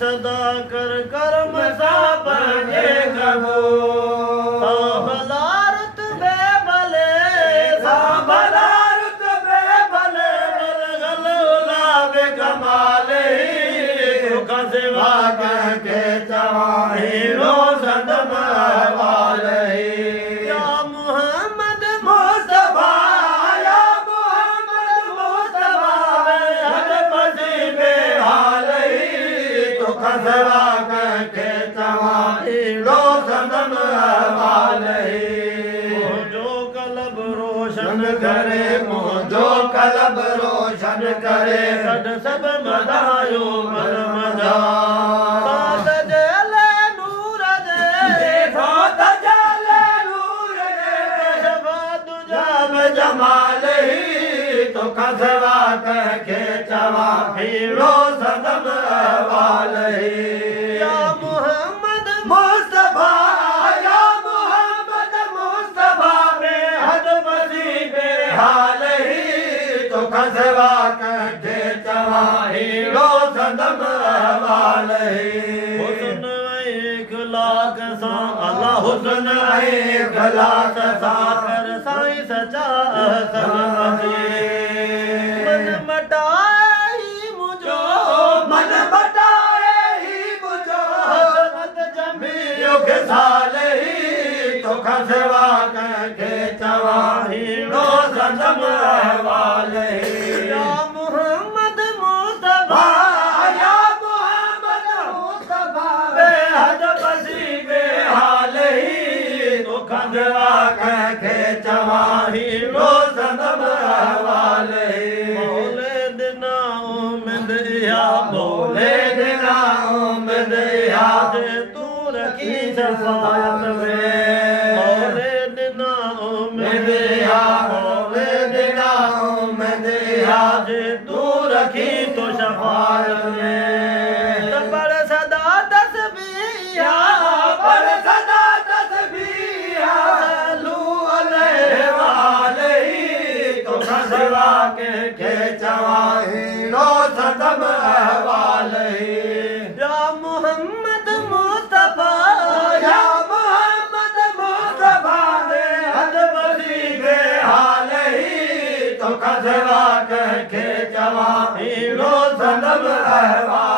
सदा कर करम सा पंजे कबो सांभलारुत बेबले सांभलारुत बेबले बलगल उलाबे कमाले दुख सेवा के चवाहीरो सदम वाले या मोहम्मद मुस्तफा या मोहम्मद मुस्तफा हर मसीबे हाल दुख सेवा के चवाहीरो सदम वाले जो कलब रोशन करे जो कलब रोशन करे सद सब मदायो मन मदा सात जले नूर दे सात जले नूर दे शफा तुझा में जमाल ही तो खसवा के चवा हीरो सदम वाले या मोहम्मद मुस्तफा या मोहम्मद मुस्तफा बेहद मसीबे हाल ही तो खसवा के चवा हीरो सदम वाले हुस्न एक लाख सा अल्लाह हुस्न एक लाख सा कर साईं सचा सलमती मन मटाए ही मुझो मन मटाए ही मुझो हसरत जमी के साल ही तो खसवा के चवा हीरो सदम वाले या मोहम्मद मुस्तफा या मोहम्मद मुस्तफा बेहद मसीबे हाल ही तो खसवा के चवा हीरो सदम वाले बोले दिना उम्मीद या बोले दिना उम्मीद या तू रखी सफायत में बोले दिना उम्मीद या बोले दिना उम्मीद या तू रखी तो शफायत में तो पर सदा तस्बीह पर सदा तस्बीह सल्लू अलैहि वालैहि तो खसवा के चवाहीरो सदम वाले या मोहम्मद मुस्तफा या मोहम्मद मुस्तफा बेहद मसीबे हाल ही तो खसवा के चवाहीरो सदम वाले